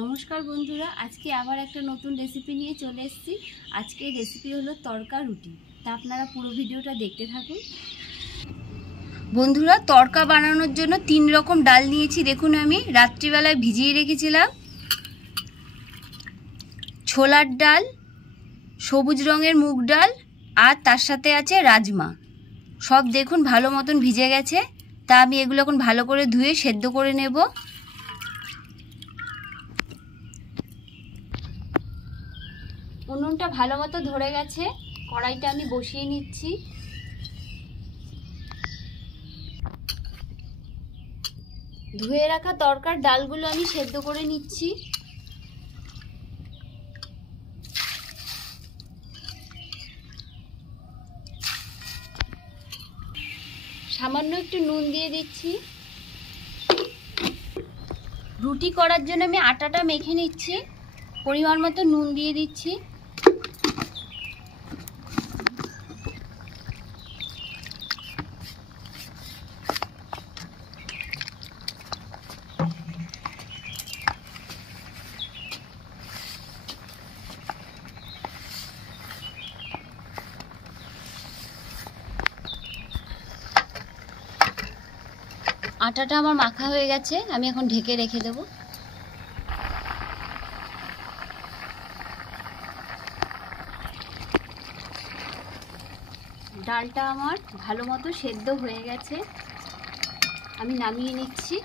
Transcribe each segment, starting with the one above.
নমস্কার বন্ধুরা, আজকে আবার একটা নতুন রেসিপি নিয়ে চলে এসেছি। আজকের রেসিপি হলো তড়কা রুটি। তা আপনারা পুরো ভিডিওটা দেখতে থাকুন। বন্ধুরা, তড়কা বানানোর জন্য 3 রকম ডাল নিয়েছি। দেখুন, আমি রাত্রিবেলায় ভিজিয়ে রেখেছিলাম। ছোলার ডাল, সবুজ রঙের মুগ ডাল, আর তার সাথে আছে রাজমা। সব দেখুন ভালো মতন ভিজে গেছে। তা আমি এগুলো এখন ভালো করে ধুয়ে সেদ্ধ করে নেব। উনুনটা ভালো মতো ধরে গেছে, কড়াইটা আমি বসিয়ে নিচ্ছি। ধুয়ে রাখা তড়কার ডালগুলো আমি সেদ্ধ করে নিচ্ছি। সামান্য একটু নুন দিয়ে দিচ্ছি। রুটি করার জন্য আমি আটাটা মেখে নিচ্ছি। পরিমাণ মতো নুন দিয়ে দিচ্ছি। আটাটা আমার মাখা হয়ে গেছে, আমি এখন ঢেকে রেখে দেব। ডালটা আমার ভালো মতো সেদ্ধ হয়ে গেছে, আমি নামিয়ে নিচ্ছি।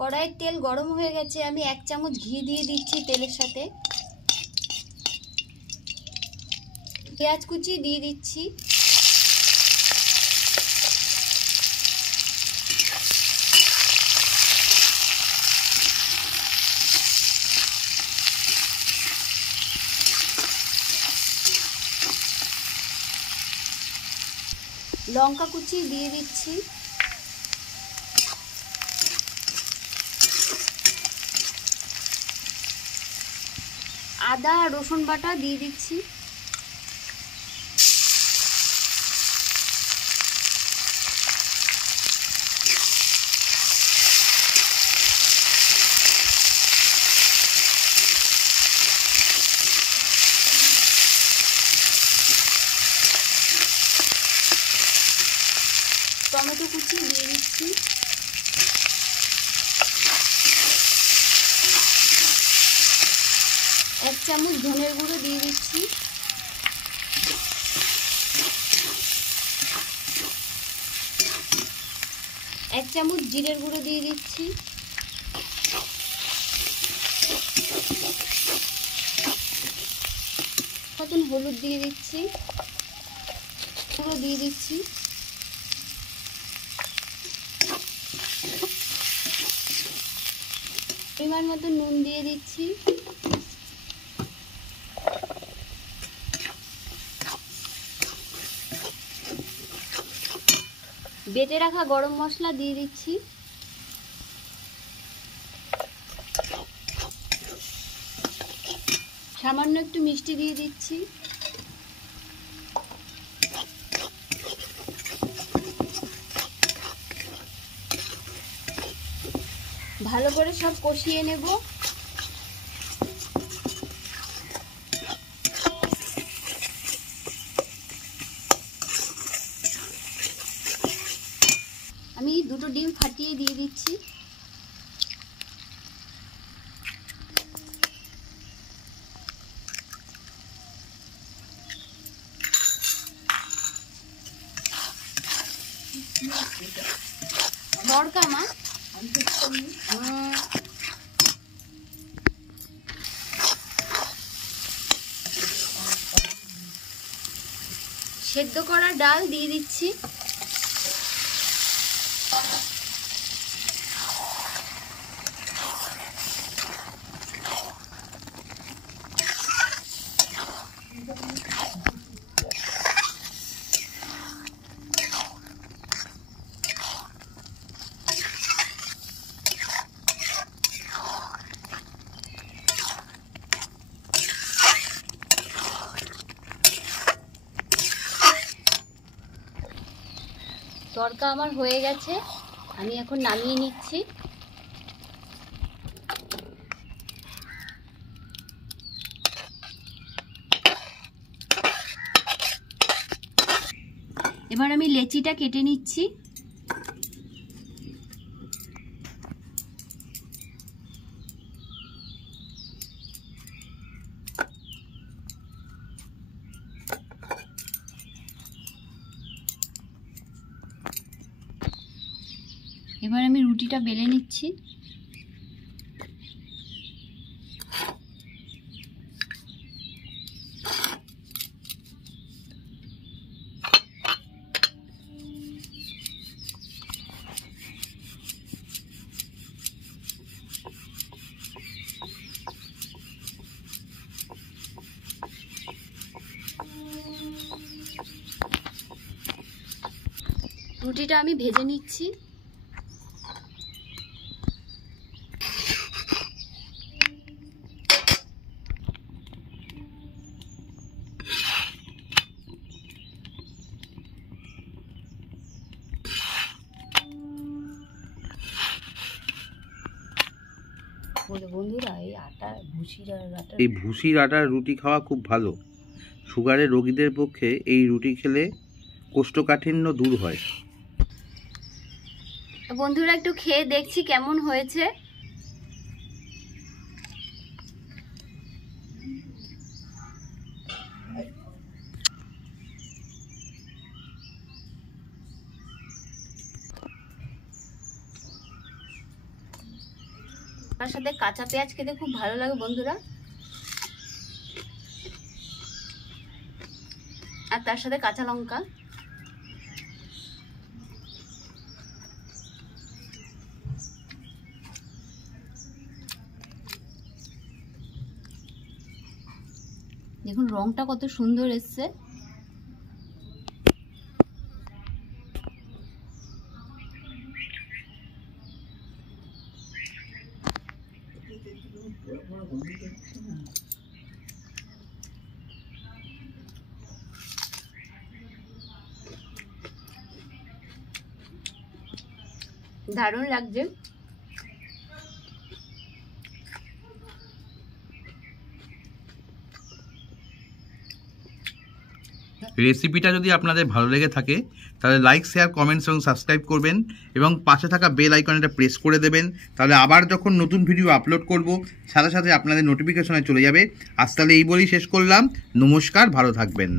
কড়াইয়ের তেল গরম হয়ে গেছে, আমি 1 চামচ ঘি দিয়ে দিচ্ছি তেলের সাথে। পেঁয়াজ কুচি দিয়ে দিচ্ছি। লঙ্কা কুচি দিয়ে দিচ্ছি। আদা রসুন বাটা দিয়ে দিচ্ছি। টমেটো কুচি দিয়ে দিচ্ছি। এক চামচ ধনের গুঁড়ো দিয়ে দিচ্ছি। এক চামচ জিরের গুঁড়ো দিয়ে দিচ্ছি। মতন হলুদ দিয়ে দিচ্ছি, গুঁড়ো দিয়ে দিচ্ছি। পরিমাণ মতো নুন দিয়ে দিচ্ছি। বেটে রাখা গরম মশলা দিয়ে দিচ্ছি। সামান্য একটু মিষ্টি দিয়ে দিচ্ছি। ভালো করে সব কষিয়ে নেব। আমি 2টো ডিম ফাটিয়ে দিয়ে দিচ্ছি। তড়কা মা সেদ্ধ করা ডাল দিয়ে দিচ্ছি। তড়কা আমার হয়ে গেছে, আমি এখন নামিয়ে নিচ্ছি। এবার আমি লেচিটা কেটে নিচ্ছি। এবার আমি রুটিটা বেলে নিচ্ছি। রুটিটা আমি ভেজে নিচ্ছি। বন্ধুরা, এই ভুসির আটার রুটি খাওয়া খুব ভালো। সুগারের রোগীদের পক্ষে এই রুটি খেলে কোষ্ঠকাঠিন্য দূর হয়। বন্ধুরা, একটু খেয়ে দেখছি কেমন হয়েছে। তার সাথে কাঁচা পেঁয়াজ খেতে খুব ভালো লাগে বন্ধুরা, আর তার সাথে কাঁচা লঙ্কা। দেখুন রংটা কত সুন্দর এসছে। দারুণ লাগছে। রেসিপিটা যদি আপনাদের ভালো লেগে থাকে তাহলে লাইক, শেয়ার, কমেন্টস এবং সাবস্ক্রাইব করবেন এবং পাশে থাকা বেল আইকনটা প্রেস করে দেবেন। তাহলে আবার যখন নতুন ভিডিও আপলোড করব সাথে সাথে আপনাদের নোটিফিকেশনে চলে যাবে। আজ তাহলে এই বলেই শেষ করলাম। নমস্কার, ভালো থাকবেন।